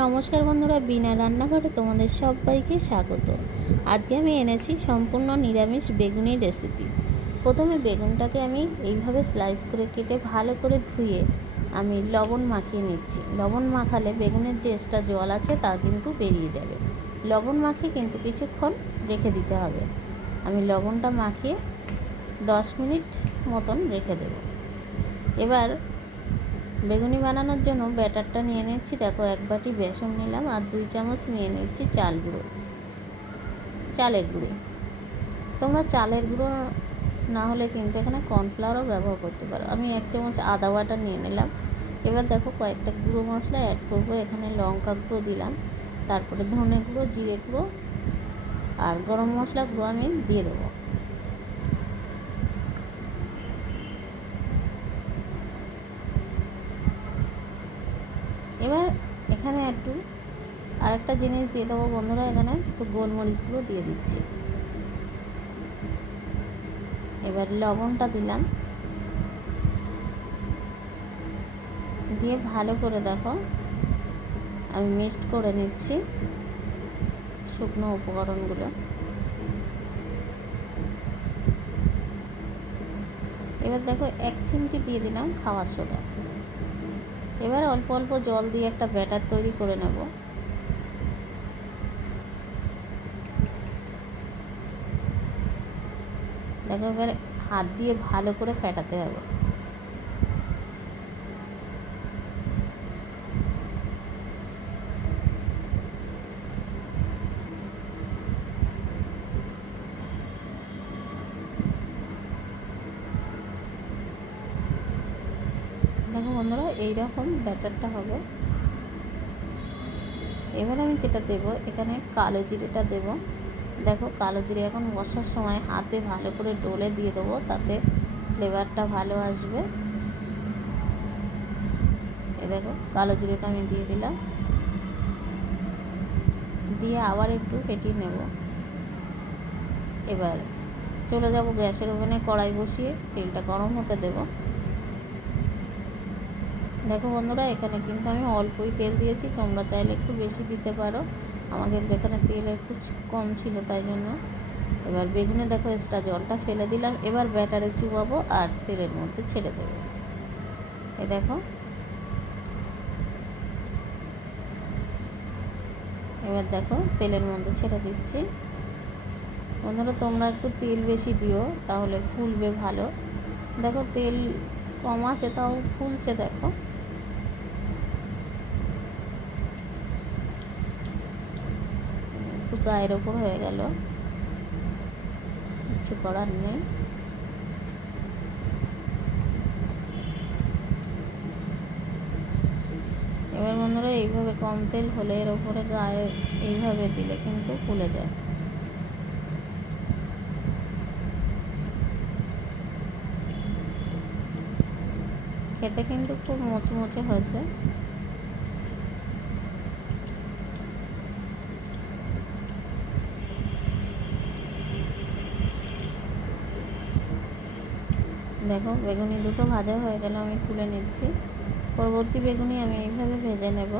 নমস্কার বন্ধুরা, বিনা রান্নাঘরে তোমাদের সবাইকে স্বাগত। আজকে আমি এনেছি সম্পূর্ণ নিরামিষ বেগুনি রেসিপি। প্রথমে বেগুনটাকে আমি এইভাবে স্লাইস করে কেটে ভালো করে ধুয়ে আমি লবণ মাখিয়ে নিচ্ছি। লবণ মাখালে বেগুনের যে এক্সট্রা জল আছে তা কিন্তু বেরিয়ে যাবে। লবণ মাখিয়ে কিন্তু কিছুক্ষণ রেখে দিতে হবে। আমি লবণটা মাখিয়ে 10 মিনিট মতন রেখে দেব। এবার বেগুনি বানানোর জন্য ব্যাটারটা নিয়ে নিচ্ছি। দেখো, 1 বাটি বেসন নিলাম আর 2 চামচ নিয়ে নিচ্ছি চালের গুঁড়ো। তোমরা চালের গুঁড়ো না হলে কিন্তু এখানে কর্নফ্লাওয়ারও ব্যবহার করতে পারো। আমি 1 চামচ আদা বাটা নিয়ে নিলাম। এবার দেখো, কয়েকটা গুঁড়ো মশলা অ্যাড করব। এখানে লঙ্কা গুঁড়ো দিলাম, তারপরে ধনে গুঁড়ো, জিরে গুঁড়ো আর গরম মশলা গুঁড়ো আমি দিয়ে দেবো। এবার এখানে আরেকটা জিনিস দিয়ে দেবো বন্ধুরা, এখানে একটু গোলমরিচ গুঁড়ো দিয়ে দিচ্ছি। এবার লবণটা দিলাম, দিয়ে ভালো করে দেখো আমি মিক্সড করে নিচ্ছি শুকনো উপকরণগুলো। এবার দেখো 1 চিমটি দিয়ে দিলাম খাওয়ার সোডা। এবার অল্প অল্প জল দিয়ে একটা ব্যাটার তৈরি করে নেব। দেখো, এবার হাত দিয়ে ভালো করে ফেটাতে হবে। দেখো বন্ধুরা, এইরকম ব্যাটারটা হবে। এবার আমি যেটা দেব, এখানে কালো জিরেটা দেব। দেখো, কালো জিরে এখন বর্ষার সময় হাতে ভালো করে ডলে দিয়ে দেবো, তাতে ফ্লেভারটা ভালো আসবে। এ দেখো, কালো জিরেটা আমি দিয়ে দিলাম, দিয়ে আবার একটু ফেটিয়ে নেব। এবার চলে যাব গ্যাসের ওভেনে, কড়াই বসিয়ে তেলটা গরম হতে দেব। দেখো বন্ধুরা, এখানে কিন্তু আমি অল্পই তেল দিয়েছি, তোমরা চাইলে একটু বেশি দিতে পারো। আমার কিন্তু এখানে তেল একটু কম ছিল, তাই জন্য। এবার বেগুনে দেখো এক্সট্রা জলটা ফেলে দিলাম। এবার ব্যাটারে চুবাবো আর তেলের মধ্যে ছেড়ে দেবো। এ দেখো, এবার দেখো তেলের মধ্যে ছেড়ে দিচ্ছি। বন্ধুরা, তোমরা একটু তেল বেশি দিও, তাহলে ফুলবে ভালো। দেখো, তেল কম আছে তাও ফুলছে। দেখো, একটু গায়ের ওপর হয়ে গেল, কিছু করার নেই। এবার বন্ধুরা, এইভাবে কম তেল হলে এর ওপরে গায়ে এইভাবে দিলে কিন্তু ফুলে যায়। খেতে কিন্তু খুব মুচমুচে হয়েছে। দেখো, বেগুনি দুটো ভাজা হয়ে গেল, আমি তুলে নিচ্ছি। পরবর্তী বেগুনি আমি এইভাবে ভেজে নেব।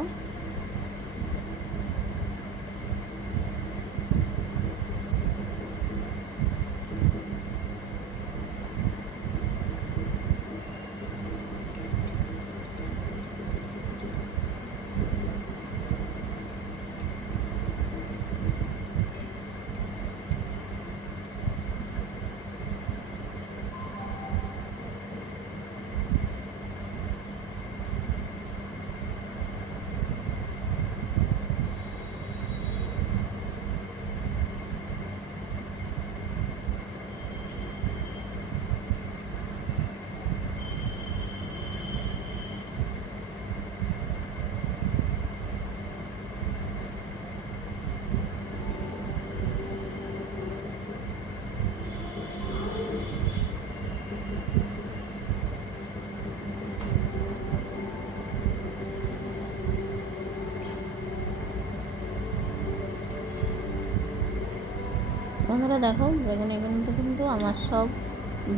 বন্ধুরা দেখো, বেগুনিগুলো কিন্তু আমার সব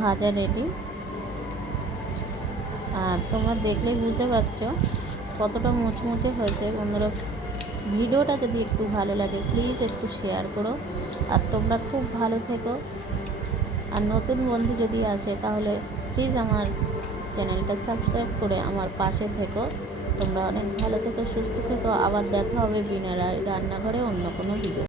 ভাজা রেডি। আর তোমরা দেখলেই বুঝতে পারছো কতটা মুচমুচে হয়েছে। বন্ধুরা, ভিডিওটা যদি একটু ভালো লাগে প্লিজ একটু শেয়ার করো। আর তোমরা খুব ভালো থেকো। আর নতুন বন্ধু যদি আসে তাহলে প্লিজ আমার চ্যানেলটা সাবস্ক্রাইব করে আমার পাশে থেকো। তোমরা অনেক ভালো থেকো, সুস্থ থেকো। আবার দেখা হবে বিনা রান্নাঘরে অন্য কোনো ভিডিও।